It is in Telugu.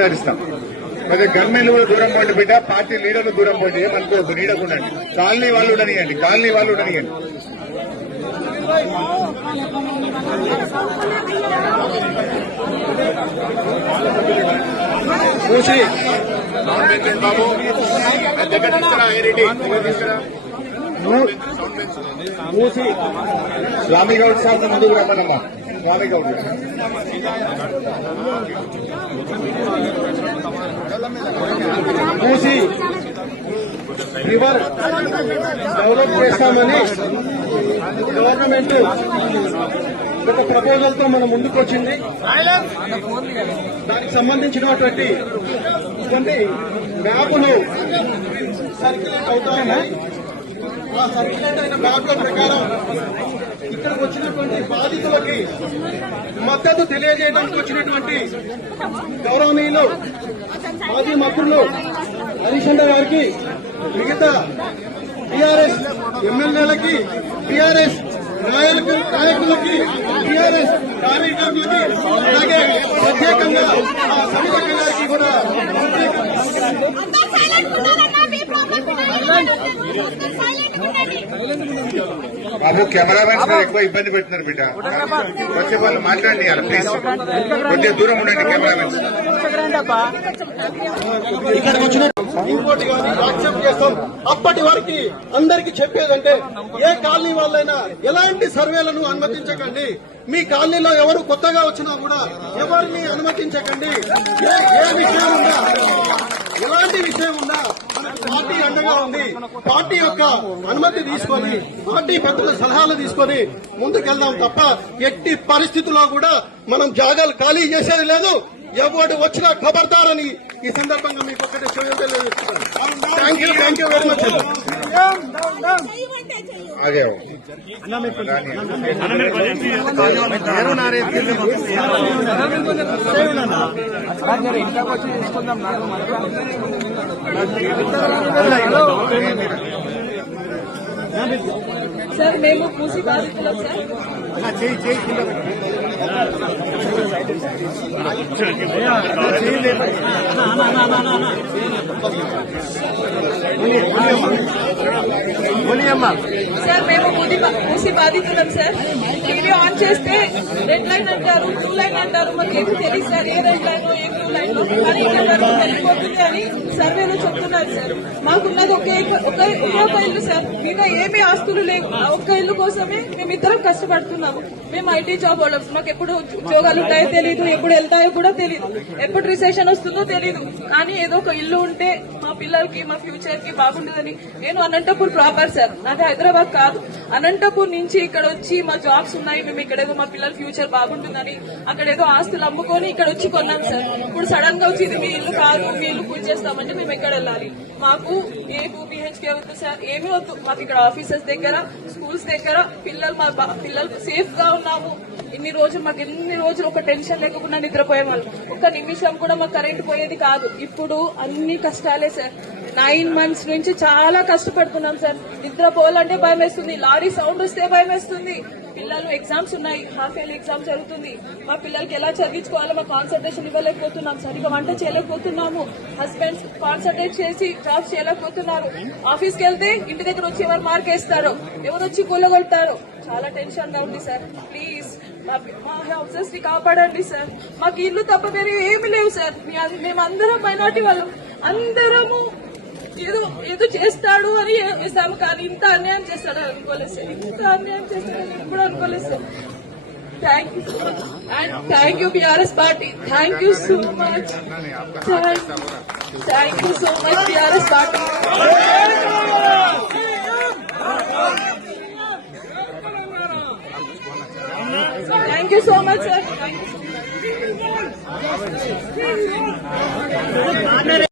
మాట్లాడిస్తాం. అదే గవర్నమెంట్ కూడా దూరం పోండి బిడ్డ, పార్టీ లీడర్లు దూరం పోండి, ఏమనుకోవద్దు, నీడకుండండి. కాలనీ వాళ్ళు ఉండనియండి, కాలనీ వాళ్ళు ఉండనియండి. మూసి స్వామి గౌడ్ సార్ ముందుకు రమ్మనమ్మా. స్వామి గౌడ్ మూసి రివర్ డెవలప్ చేస్తామని గవర్నమెంట్ ఒక ప్రపోజల్ తో మన ముందుకు వచ్చింది. దానికి సంబంధించినటువంటి కొన్ని మ్యాపులు సర్క్యులేట్ అవుతాయని, ఆ సర్క్యులేట్ అయిన మ్యాప్ల ప్రకారం ఇక్కడికి వచ్చినటువంటి బాధితులకి మద్దతు తెలియజేయడానికి వచ్చినటువంటి గౌరవనీయులు మాజీ మంత్రులు హరీశ్చంద్ర గారికి, మిగతా టీఆర్ఎస్ ఎమ్మెల్యేలకి, టీఆర్ఎస్ నాయకులకి, టీఆర్ఎస్ కార్యకర్తలకి, అలాగే ప్రత్యేకంగా సవితక్క గారికి కూడా బాబు కెమెరామెన్స్ ఎక్కువ ఇబ్బంది పెడుతున్నారు బిడ్డ, వచ్చే వాళ్ళు మాట్లాడియాలి ప్లీజ్, కొద్దిగా దూరం ఉండండి కెమెరామెన్స్. ఇక్కడికి వచ్చిన ఇంకోటి యాక్సెప్ట్ చేస్తాం. అప్పటి వరకు అందరికీ చెప్పేదంటే, ఏ కాలనీ వాళ్ళైనా ఎలాంటి సర్వేలను అనుమతించకండి. మీ కాలనీలో ఎవరు కొత్తగా వచ్చినా కూడా ఎవరిని అనుమతించకండి. ఏ విషయం ఉన్నా, ఎలాంటి విషయం ఉన్నా పార్టీ అండగా ఉంది. పార్టీ యొక్క అనుమతి తీసుకొని, పార్టీ పెద్దల సలహాలు తీసుకొని ముందుకెళ్దాం తప్ప ఎట్టి పరిస్థితుల్లో కూడా మనం జాగాలు ఖాళీ చేసేది లేదు. ఎవరు వచ్చినా ఖబర్దారని ఈ సందర్భంగా మీకు ఒక్కటే తెలియజేస్తున్నాను. Thank you very much. Sir మేము మూసి బాధితులం సార్. సార్ మేము మూసి బాధితులం సార్. టీవీ ఆన్ చేస్తే రెడ్ లైన్ అంటారు, బ్లూ లైన్ అంటారు, మాకు ఏమి తెలియదు సార్ ఏ రెడ్ లైన్ ఏ బ్లూ లైన్, కానీ ఇక్కడ వరకు వెళ్ళిపోతుంది అని సర్వేలో చెప్తున్నారు సార్. మాకున్నది ఒక ఇల్లు సార్, ఇంకా ఏమీ ఆస్తులు లేవు. ఒక్క ఇల్లు కోసమే మేమిద్దరం కష్టపడుతున్నాము. మేము ఐటీ జాబ్ వాళ్ళం, మాకు ఎప్పుడు ఉద్యోగాలు ఉంటాయో తెలియదు, ఎప్పుడు వెళ్తాయో కూడా తెలియదు, ఎప్పుడు రిసెషన్ వస్తుందో తెలియదు. కానీ ఏదో ఒక ఇల్లు ఉంటే మా పిల్లలకి మా ఫ్యూచర్ కి బాగుంటుందని. నేను అనంతపూర్ ప్రాపర్ సార్, నాది హైదరాబాద్ కాదు. అనంతపూర్ నుంచి ఇక్కడ వచ్చి మా జాబ్స్ ఉన్నాయి, మేము ఇక్కడేదో మా పిల్లల ఫ్యూచర్ బాగుంటుందని అక్కడేదో ఆస్తులు అమ్ముకొని ఇక్కడ వచ్చి కొన్నాం సార్. ఇప్పుడు సడన్ గా వచ్చి ఇది మీ ఇల్లు కాదు, మీ ఇల్లు పూజ చేస్తామంటే మేము ఎక్కడ వెళ్ళాలి? మాకు ఏ BHK వద్దు సార్, ఏమీ వద్దు. మాకు ఇక్కడ ఆఫీసెస్ దగ్గర, స్కూల్స్ దగ్గర పిల్లలు సేఫ్ గా ఉన్నాము. ఎన్ని రోజులు ఒక టెన్షన్ లేకుండా నిద్రపోయే వాళ్ళు. ఒక్క నిమిషం కూడా మాకు కరెంట్ పోయేది కాదు. ఇప్పుడు అన్ని కష్టాలే సార్. 9 months నుంచి చాలా కష్టపడుతున్నాం సార్. నిద్రపోవాలంటే భయం వేస్తుంది, లారీ సౌండ్ వస్తే భయం వేస్తుంది. పిల్లలు ఎగ్జామ్స్ ఉన్నాయి, హాఫ్ ఇయర్లీ ఎగ్జామ్ జరుగుతుంది. మా పిల్లలకి ఎలా చదివించుకోవాలో మా కాన్సన్ట్రేషన్ ఇవ్వలేకపోతున్నాం, సరిగ్గా వంట చేయలేకపోతున్నాము. హస్బెండ్స్ కాన్సన్ట్రేట్ చేసి జాబ్స్ చేయలేకపోతున్నారు. ఆఫీస్కి వెళ్తే ఇంటి దగ్గర వచ్చి ఎవరు మార్క్ వేస్తారో, ఎవరు వచ్చి కూలగొడతారో, చాలా టెన్షన్ గా ఉంది సార్. ప్లీజ్ మా హౌసెస్ ని కాపాడండి సార్. మాకు ఇల్లు తప్ప వేరే ఏమి లేవు సార్. మేమందరం మైనార్టీ వాళ్ళం, అందరము ఏదో చేస్తాడు అని వేసాము, కానీ ఇంత అన్యాయం చేస్తాడు అనుకోలేదు సార్. ఇంత అన్యాయం చేస్తాడని ఎప్పుడు అనుకోలేదు sir. Thank you so much and thank you BRS party. Thank you so much, thank you so much BRS party.